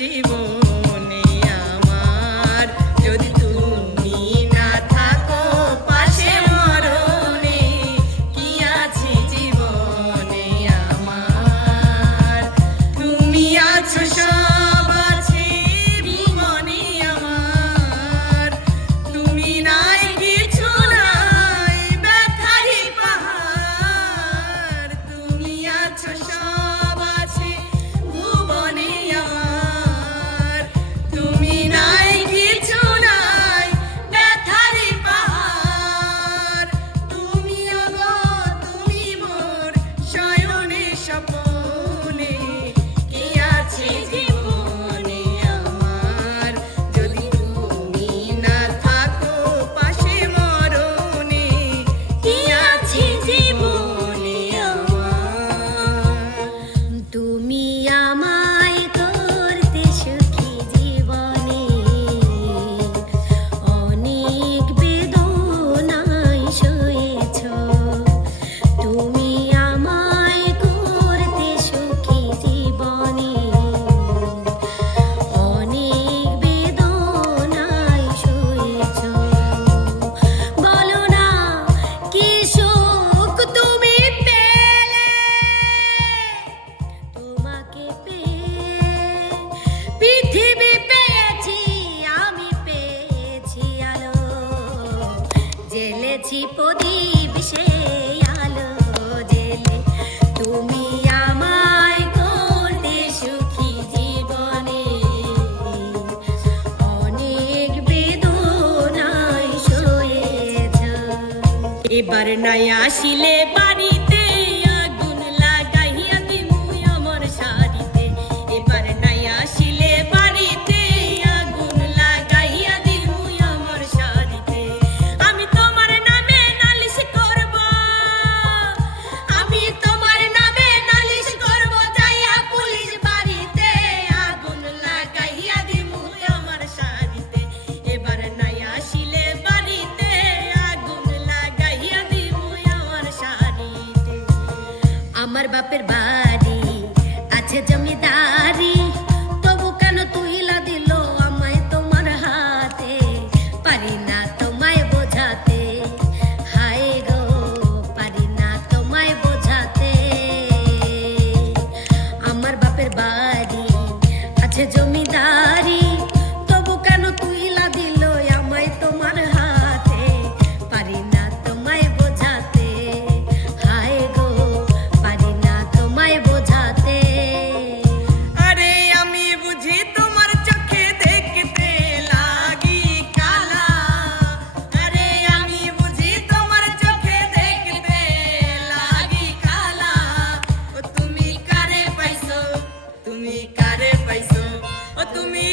জীবনে আমার যদি তুমি না থাকো পাশে মরণে কি আছে জীবনে আমার তুমি আছো সব আছে জীবনে আমার তুমি নাই কিছু নাই ব্যথারি পাহাড় তুমি আছো সব আছে ভুবনে আমার তুমি নাই কিছু নাই ব্যথারি পাহাড় তুমি ওগো তুমি মোর শয়নে স্বপনে কি আছে জীবনে আমার যদি তুমি না থাকো পাশে মরণে কি আছে জীবনে আমার তুমি আমায় করতে সুখী জীবনে অনেক বেদনায় সয়েছ তুমি আমায় করতে সুখী জীবনে অনেক বেদনায় সয়েছ বলো না কি সুখ তুমি পেলে তোমাকে পেয়ে পৃথিবী পেয়েছি আমি পেয়েছি আলো জ্বেলেছি প্রদীপ সেই আলো জেলে তুমি আমায় করতে সুখী জীবনে অনেক বেদনায় সয়েছ এবার নাই আসিলে বাড়িতে আগুন লাগাইয়া দিমু আমার শাড়িতে এবার নাই আসিলে বাড়িতে আগুন লাগাইয়া দিমু আমার শাড়িতে আমি তোমার নামে নালিশ করব আমি তোমার নামে নালিশ করব যাইয়া পুলিশ বাড়িতে আগুন লাগাইয়া দিমু আমার শাড়িতে এবার নাই আসিলে বাড়িতে আগুন লাগাইয়া দিমু আমার শাড়িতে আমার বাপের বাড়ি আছে জমিদারি তবু কেন তুইলা দিল আমায় তোমার হাতে পারি না তোমায় বোঝাতে হায় গো পারি না তোমায় বোঝাতে আমার বাপের বাড়ি আছে জমিদারি তবু কেন তুইলা দিল আমায় তোমার হাতে পারি না তোমায় বোঝাতে হায় গো পারি না তোমায় বোঝাতে আরে আমি বুঝি তোমার চোখে দেখতে লাগি কালা আরে আমি বুঝি তোমার চোখে দেখতে লাগি কালা ও তুমি কারে পাইছো ও তুমি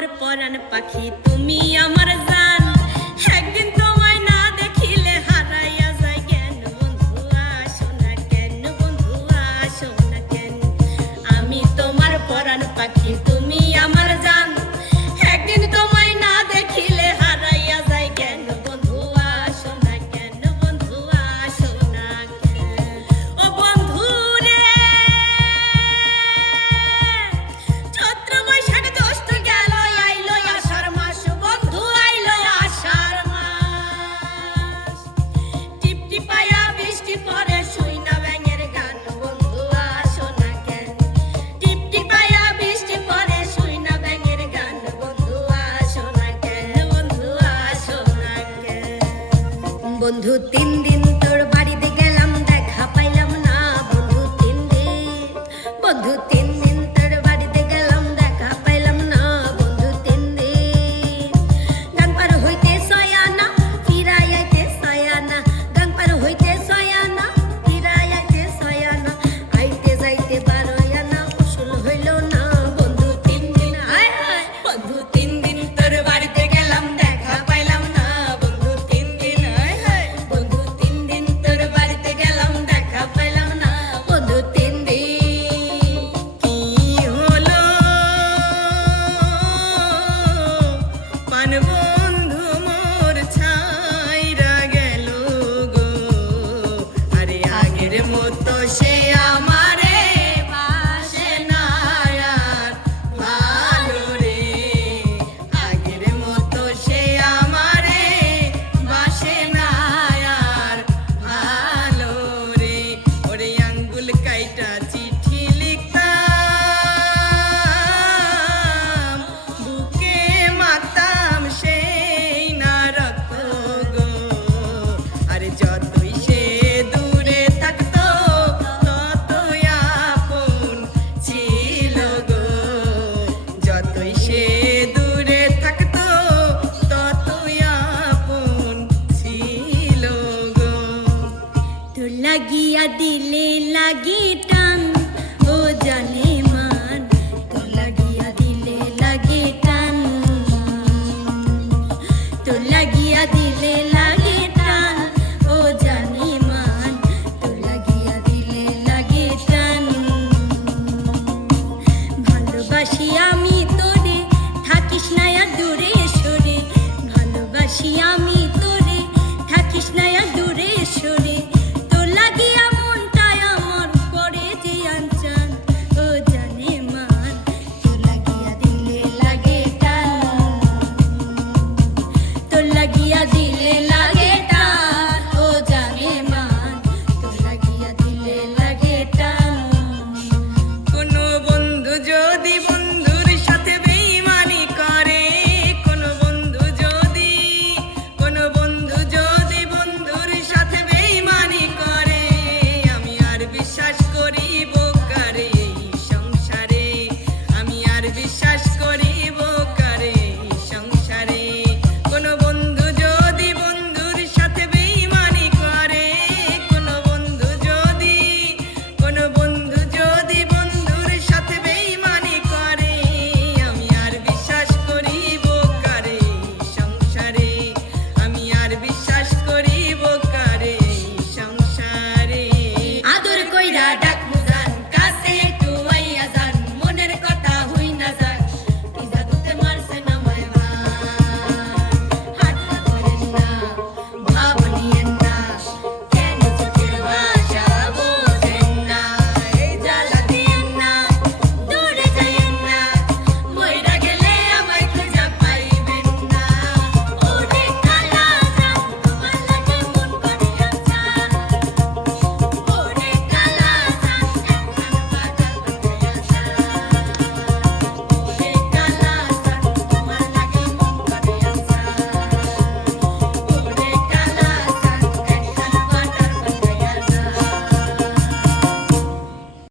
তোমার পরাণ পাখি তুমি আমার জান একদিন তোমায় না দেখিলে হারাইয়া যায় কেন বন্ধু আসো না কেন বন্ধু আসো না কেন আমি তোমার পরাণ পাখি তুমি আমার জান একদিন তোমায় না দেখিলে হারাইয়া যায় কেন বন্ধু আসো না কেন বন্ধু আসো না কেন ও বন্ধু রে চৈত্র বৈশাখ জ্যৈষ্ঠ গেল আইলো আষাঢ় মাস বন্ধু আইলো আষাঢ় মাস টিপটিপায়া বৃষ্টি পড়ে শুই না ব্যাঙের গান বন্ধু আসো না কেন টিপটিপায়া বৃষ্টি পড়ে শুই না ব্যাঙের গান বন্ধু আসো না কেন বন্ধু আসো না কেন বন্ধু 3 দিন তোর বাড়িতে গেলাম দেখা পাইলাম না বন্ধু 3 দিন বন্ধু 3 দিন তোর বাড়িতে গেলাম দেখা পাইলাম না বন্ধু 3 দিন গান পার হইতে ছয়ানা ফিরাই আইতে ছয়ানা গান পার হইতে ছয়ানা ফিরাই আইতে ছয়ানা আইতে যাইতে বারোয়ানা উসুল হইল না বন্ধু 3 দিন হায় হায় বন্ধু 3 দিন তোর বাড়িতে গেলাম দেখা পাইলাম না বন্ধু 3 দিন হায় হায় বন্ধু 3 দিন তোর বাড়িতে গেলাম দেখা পাইলাম না বন্ধু 3 দিন কি হলো পান বন্ধু মোর ছাইরা গেল গো আরে আগের মতো সে আমারে বাসে না আর ভালো রে আগের মতো সে আমারে বাসে না আর ভালো রে ওরে আঙ্গুল কাইটা চিঠি লিখতাম বুকে মাতাম সেই না রক্ত গো আরে যতই সে দূরে থাকতো ততই আপন ছিল গো যতই সে দূরে থাকতো ততই আপন ছিল গো তোর লাগিয়া দিলে লাগি টান ও জানে মান তোর লাগিয়া দিলে লাগে টান তোর লাগিয়া দিলে লাগে টান ও জানে মান তোর লাগিয়া দিলে লাগে টান ভালোবাসি আমি